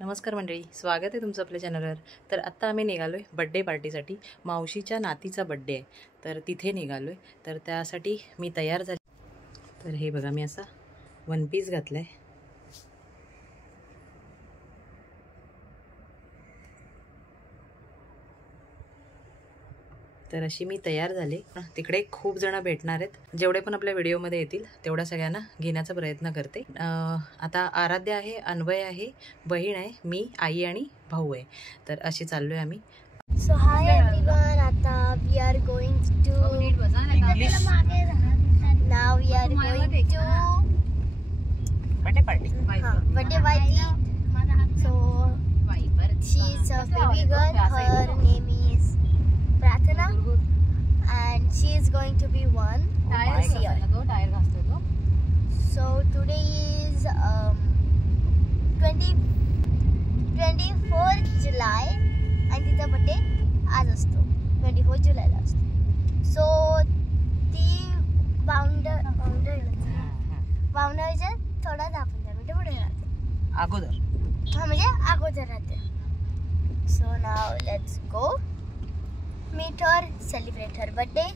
नमस्कार मंडळी, स्वागत आहे तुमचं आपल्या चॅनलवर। तर आत्ता आम्ही निघालो आहे बड्डे पार्टीसाठी। मावशीच्या नातीचा बड्डे आहे, तर तिथे निघालो आहे। तर त्यासाठी मी तयार झाले। तर हे बघा, मी असा वन पीस घातला आहे। तर अशी मी तयार झाले। तिकडे खूप जण भेटणार आहेत, जेवढे पण आपल्या व्हिडिओमध्ये येतील तेवढ्या सगळ्यांना घेण्याचा प्रयत्न करते। आता आराध्य आहे, अन्वय आहे, बहीण आहे, मी, आई आणि भाऊ आहे। तर असे चाललोय आम्ही। सो हाय एवरीवन, आता we are going to English. Now we are going to birthday party. Birthday party. So she is a baby girl, her name is Prathana, and she is going to be one this year. So today is 24th July and तिचा birthday आज असतो, 24 जुलैला असतो। So ती बाउंडरच्या थोडा 10-15 मिनिटं पुढे राहते, अगोदर। हा म्हणजे अगोदर राहते। So now let's go meet her, celebrate her birthday.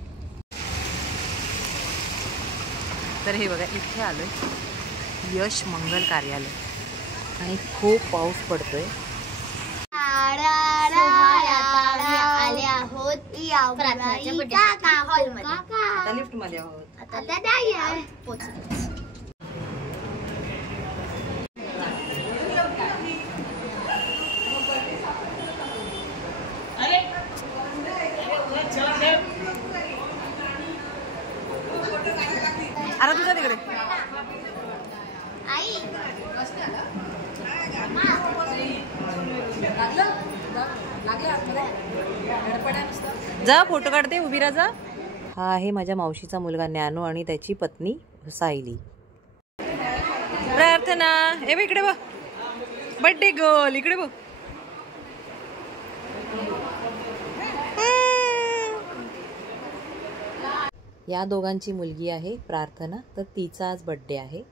तर हे बघा, इथे आलोय यश मंगल कार्यालय आणि खूप पाऊस पडतोय। आले आहोत प्रार्थनाच्या बर्थडेच्या हॉलमध्ये। आता लिफ्ट मध्ये आहोत। आता पोहोचलो। अरे तुझ्या तिकडे आई जा, फोटो काढते, उभी राहा जा। हा आहे माझ्या मावशीचा मुलगा ज्ञानू आणि त्याची पत्नी सायली। प्रार्थना, ए बघ इकडे बघ, बर्थडे गर्ल इकडे बघ। या दोघांची मुलगी आहे प्रार्थना, तर तिचा आज बर्थडे आहे।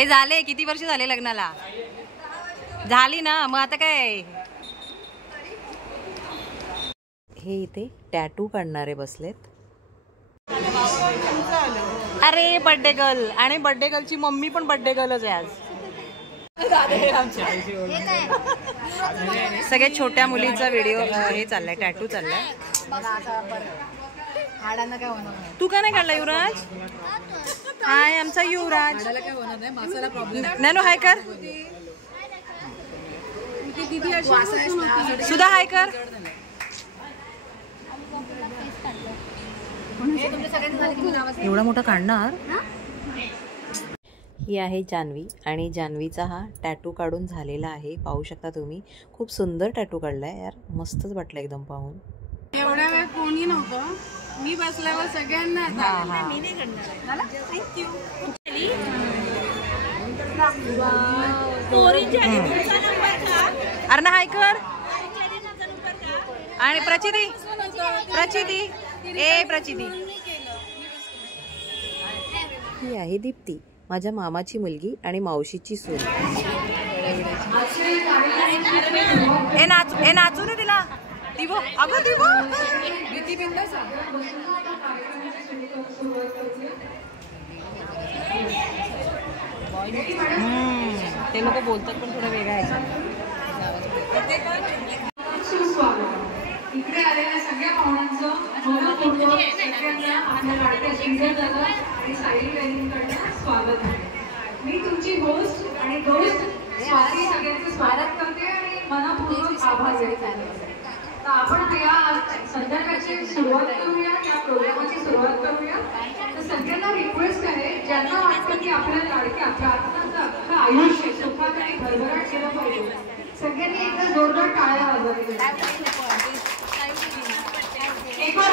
ए झाले, किती वर्ष झाले लग्नाला? झाली ना, मग आता काय? हे इथे टॅटू काढणारे बसलेत। अरे बर्थडे गर्ल, आणि बर्थडे गर्लची मम्मी पण बर्थडे गर्लच आहे आज। सगळ्या छोट्या मुलीचा व्हिडिओ हे चाललाय, टॅटू चाललाय। तू का नाही काढला युवराज? हाय आमचा युवराज। नॅनो हाय कर, सुधा हाय कर। एवढा मोठा काढणार? ही आहे जान्हवी आणि जान्हवीचा हा टॅटू काढून झालेला आहे, पाहू शकता तुम्ही। खूप सुंदर टॅटू काढलाय यार, मस्तच वाटलं एकदम पाहून। एवढ्या वेळ कोणी नव्हतं, मी बसल्यावर सगळ्यांना अरे ना हाय कर। आणि प्रचिती, प्रचिती, ए प्रचिती। ही आहे दीप्ती, माझ्या मामाची मुलगी आणि मावशीची सून। ए नाचू दे तिला। दिवो अगं दिवो, किती बिंदास। ते लोक बोलतात पण थोडं वेगळं आहे। इकडे आलेल्या सगळ्या पाहुण्यांचं आपल्या लाडक्या जिंगर दादा आणि सायली बहिणींकडनं स्वागत आहे। मी तुमची होस्ट आणि दोस्त स्वाती सगळ्यांचं स्वागत करते आणि मनपूर्वक आभार व्यक्त करते। तर आपण या संध्याकाळची सुरुवात करूया, या प्रोग्रामाची सुरुवात करूया। तर सगळ्यांना रिक्वेस्ट आहे, ज्यांना वाटतं की आपल्या लाडक्या प्रार्थनाचं अख्खं आयुष्य सुखात आणि भरभराट केलं पाहिजे, सगळ्यांनी एकदा जोरदार टाळ्या वाजवायच्या। एक बार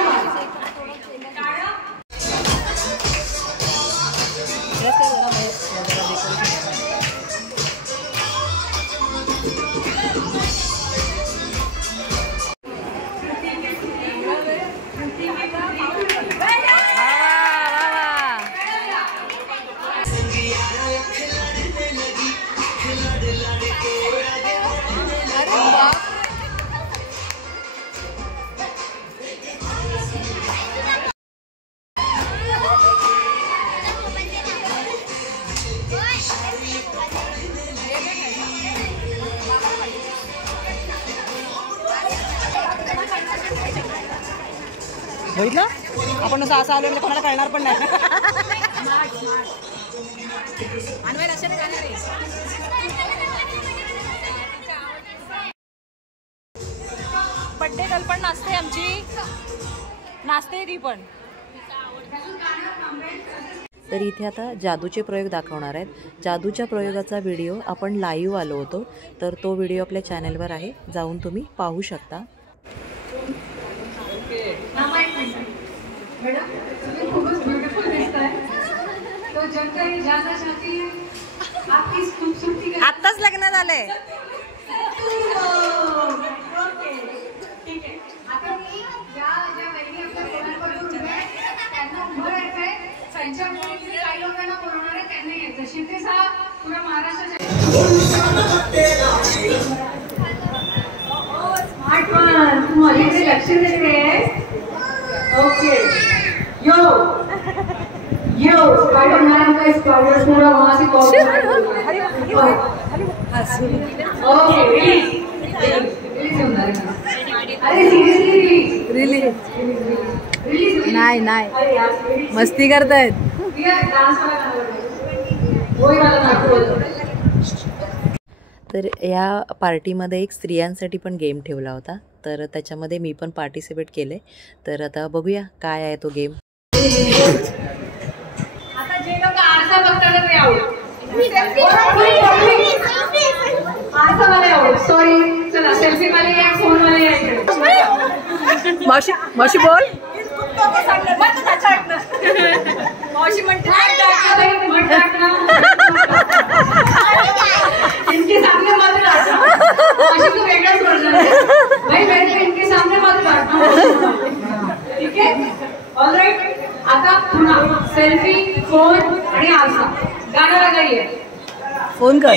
बघितलं आपण असं असं आलो म्हणजे कोणाला कळणार पण नाही. बड्डे गर्ल पण नाचते आमची, नाचते ती पण. तर इथे आता जादूचे प्रयोग दाखवणार आहेत. जादूच्या प्रयोगाचा व्हिडिओ आपण लाईव्ह आलो होतो, तर तो व्हिडिओ आपल्या चॅनलवर आहे, जाऊन तुम्ही पाहू शकता. खूपच ब्युटिफुल दिसताय. तो जग काही जाना चाहती है आपकी खूबसूरती का. आत्ताच लग्न झालंय. ओके ठीक आहे. आता मी ज्या वहिनी आपल्या कोणाकडून उभ्या आहेत त्यांना उभं राहायचंय. त्यांच्यामुळे काही लोकांना बोलवणार आहे त्यांना यायचं. शिंदे साहेब पुरा महाराष्ट्राच्या स्मार्ट वन. तू माझ्याकडे लक्ष देते. ओके यो यो स्पाइडर मैन का स्पाइडर पूरा वहां से कॉल ओके रिलीज होणार आहे. अरे सिरियसली रिलीज नाही नाही मस्ती करतायत. डान्स वाला दाखवलं. तर या पार्टीमध्ये एक स्त्रियांसाठी पण गेम ठेवला होता, तर त्याच्यामध्ये मी पण पार्टिसिपेट केले. तर आता बघूया काय आहे तो गेम. आता जे लोक आरसा बघतात ते आउट. आरसा वाले आउट. सॉरी चला सेल्फी वाले या फोन वाले या इकडे. मावशी मावशी बोल. मावशी म्हणते इनके सामने मत डांटना. मावशी तो वेगळाच वर्जन आहे भाई. मैं इनके सामने मत डांटना. ठीक आहे ऑलराइट. आता पुन्हा सेल्फी फोन आणि आरसा. गाणं लगाइए. फोन कर.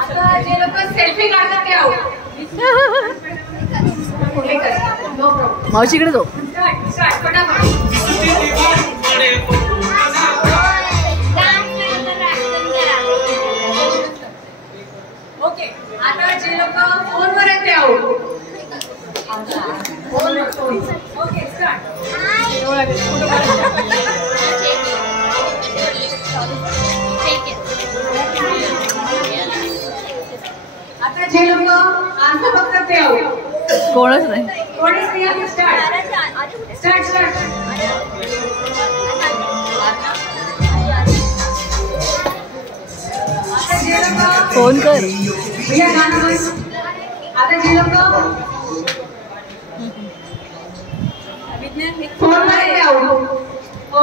आता जे लोक सेल्फी काढतात ते आउट. मावशीकडे जाऊ. ओके आता जे लोक फोनवर आहेत ते आउट. Okay start. आता जे लोक आरसा बघतात ते आउट. कोणच नाही. कोणीच नाही. Start start start. आता जे लोक फोन कर. भैया गाणं बंद. आता जे लोक फोनवर आहे ते आउट. हो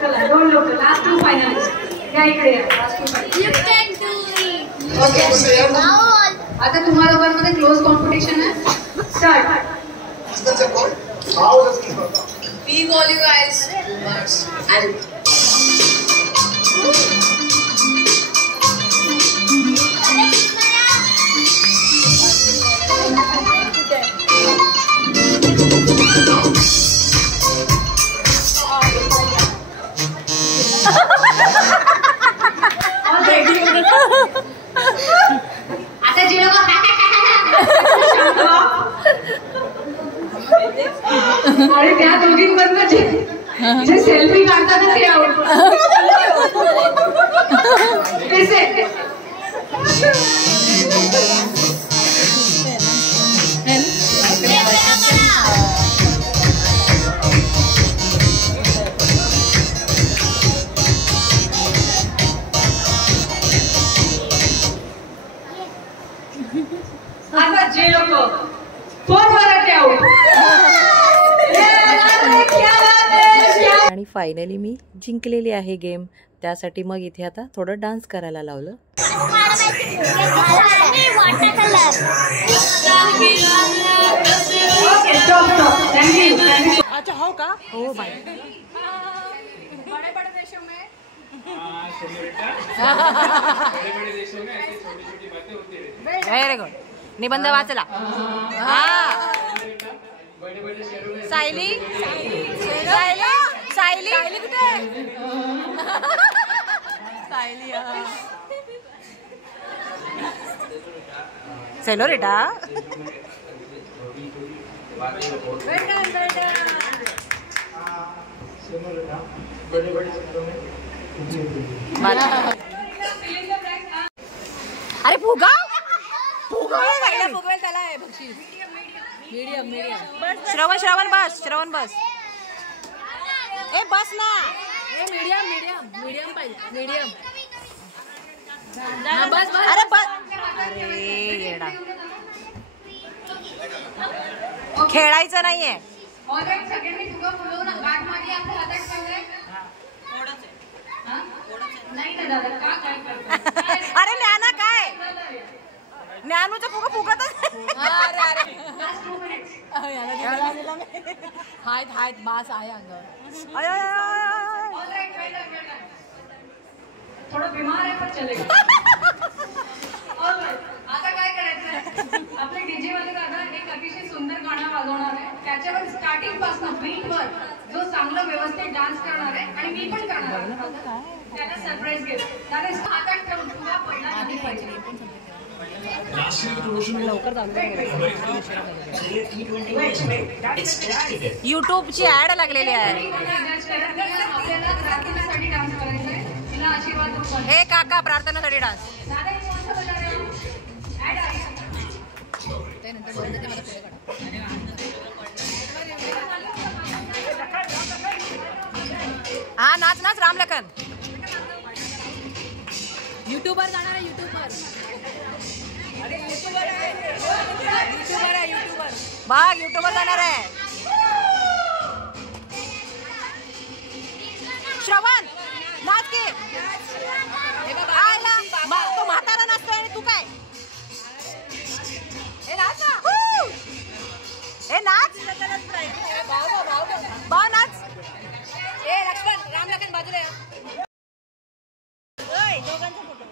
चला दोन लोक लास्ट टू फायनलिस्ट या इकडे या. Last to finalist. ओके आता तुम्हाला दोघांमध्ये क्लोज कॉम्पिटिशन आहे. Start. We call you guys and आता जे लोक आणि त्या दोघींमधनं जे सेल्फी काढतात ना ते आउट. आता जे लोक फोनवर आहेत ते आउट. आणि फायनली मी जिंकलेली आहे गेम. त्यासाठी मग इथे आता थोडं डान्स करायला लावलं. अच्छा हो का. हो बाय. बड़े बड़े देशों में व्हेरी गुड. निबंध वाचला. सायली सायली सायली कुठे. राहिली. सेलोरेटा अरे फुगा फुगवेल त्याला आहे बक्षीस. मीडियम श्रवण बस. ए बस ना. मीडियम पाहिजे. मीडियम. बस. अरे येडा खेळायचं नाहीये. अरे ज्ञाना काय ज्ञानूचं फुगा फुगतच. हाय बास आहे अंगावर. थोडं बीमार आहे पण चलेगा. आता काय करायचं, आपले डीजे वाले दादा एक अतिशय सुंदर गाणं वाजवणार आहे. त्याच्यावर स्टार्टिंग पासून बीटवर जो चांगला व्यवस्थित डान्स करणार आहे आणि मी पण करणार आहे. त्याला सरप्राईज घेऊ. त्याला हातात ठेवून तुला पहिला आधी पाहिजे. युट्यूबची ऍड लागलेली आहे. प्रार्थनेसाठी डान्स करायचा आहे. तिला आशीर्वाद. हे काका प्रार्थनेसाठी डान्स. हा नाच रामलखन. युट्यूबर जाणार आहे. युट्यूबर बघ युट्यूबर जाणार आहे. श्रवण नाच की. तो म्हातारा नाचतोय आणि तू काय. ए नाच भाव नाच. ए लक्ष्मण रामलखन बाजूला या. दोघांचा फोटो.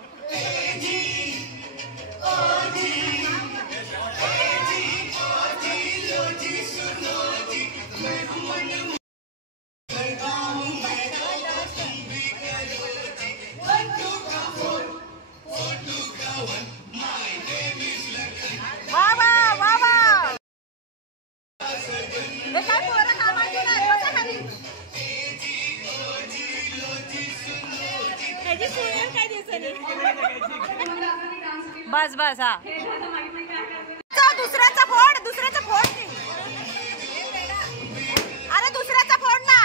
बस हा. दुसऱ्याचा फोड. अरे दुसऱ्याचा फोड ना.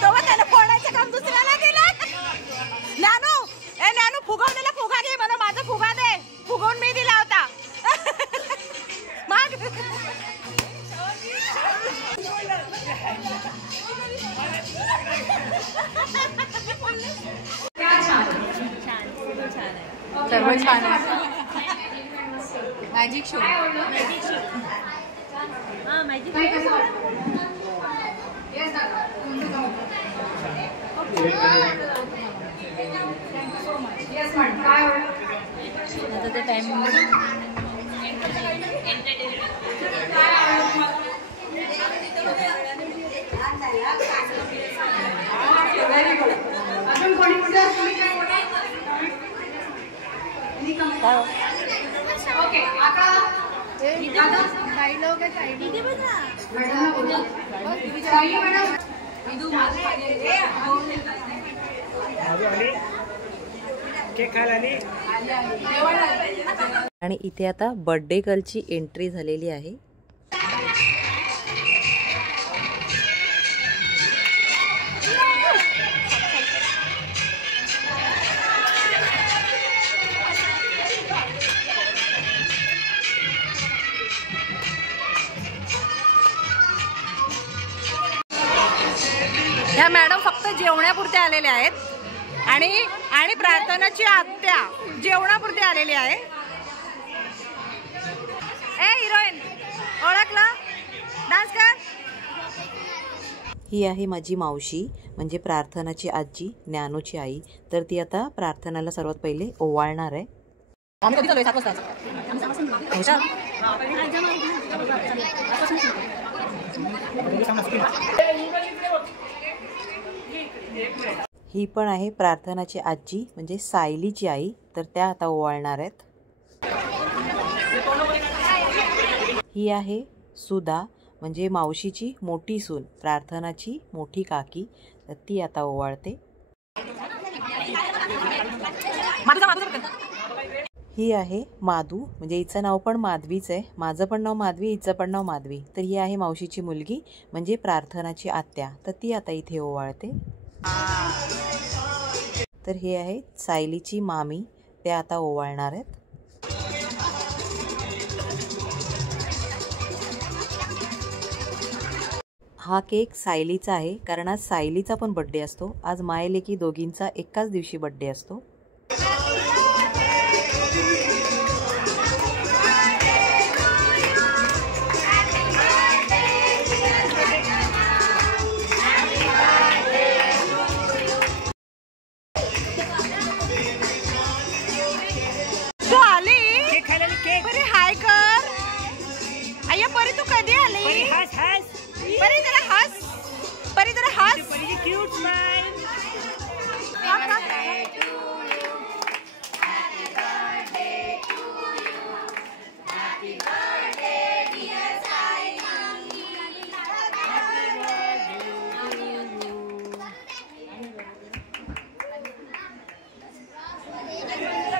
तेव्हा त्याला फोडायचं काम दुसऱ्याला दिलं. ज्ञानू फुगवलेला फुगा घे. मला माझा फुगा दे. फुगवून मी दिला होता. मग सर्व छान आहे. Magic show. ओके आता आणि इथे आता बर्थडे गर्लची एंट्री झालेली आहे. ह्या मॅडम फक्त जेवण्यापुरत्या आलेल्या आहेत आणि प्रार्थनाची आत्या जेवणापुरती आलेली आहे. ए हिरोईन ओळखलं. डान्स कर. ही आहे माझी मावशी म्हणजे प्रार्थनाची आजी ज्ञानूची आई. तर ती आता प्रार्थनाला सर्वात पहिले ओवाळणार आहे. ही पण आहे प्रार्थनाची आजी म्हणजे सायलीची आई, तर त्या आता ओवाळणार आहेत. ही आहे सुधा म्हणजे मावशीची मोठी सून, प्रार्थनाची मोठी काकी, तर ती आता ओवाळते. ही आहे माधू म्हणजे हिचं नाव पण माधवीच आहे, माझं पण नाव माधवी, हिचं पण नाव माधवी. तर ही आहे मावशीची मुलगी म्हणजे प्रार्थनाची आत्या, तर ती आता इथे ओवाळते. तर हे आहे सायलीची मामी, ते आता ओवाळणार आहेत. हा केक सायलीचा आहे कारण आज सायलीचा पण बड्डे असतो. आज मायलेकी दोघींचा एकाच दिवशी बड्डे असतो. परी हाय कर. अय्या परी तू कधी आली? परी जरा हस. परी जरा हस. Cute smile.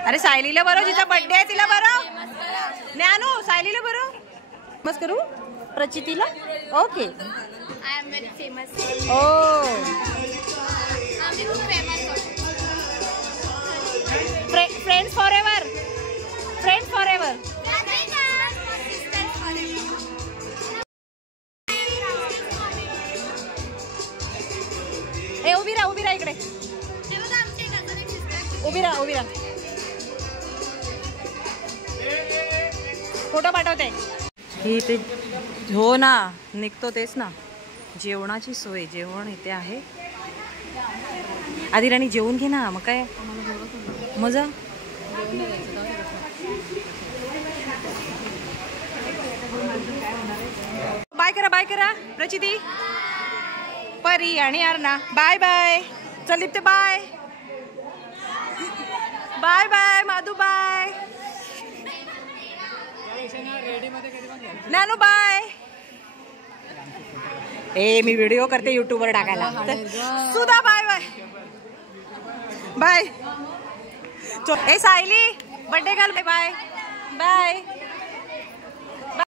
अरे सायलीला बरो, जिचा बर्थडे आहे तिला बरो. ज्ञानू सायलीला बरो. मस्त करू प्रचितीला. Okay. I am very famous. ओ आम्ही खूप famous आहोत. Friends forever. Friends forever. ए उभी राहा, उभी राहा इकडे. उभी राहा, उभी राहा. फोटो पाठवते. ही इथे हो ना, निघतो तेच ना. जेवणाची सोय, जेवण इथे आहे. आधी राणी जेवून घे ना, मग काय मजा. बाय करा, बाय करा प्रचिती, परी आणि अर्णा. Bye bye. चल दीप्ते bye. Bye bye Madhu bye. Nanu bye. ए मी व्हिडिओ करते YouTube वर टाकायला. Sudha bye bye. बाय. ए Sayali birthday girl bye bye.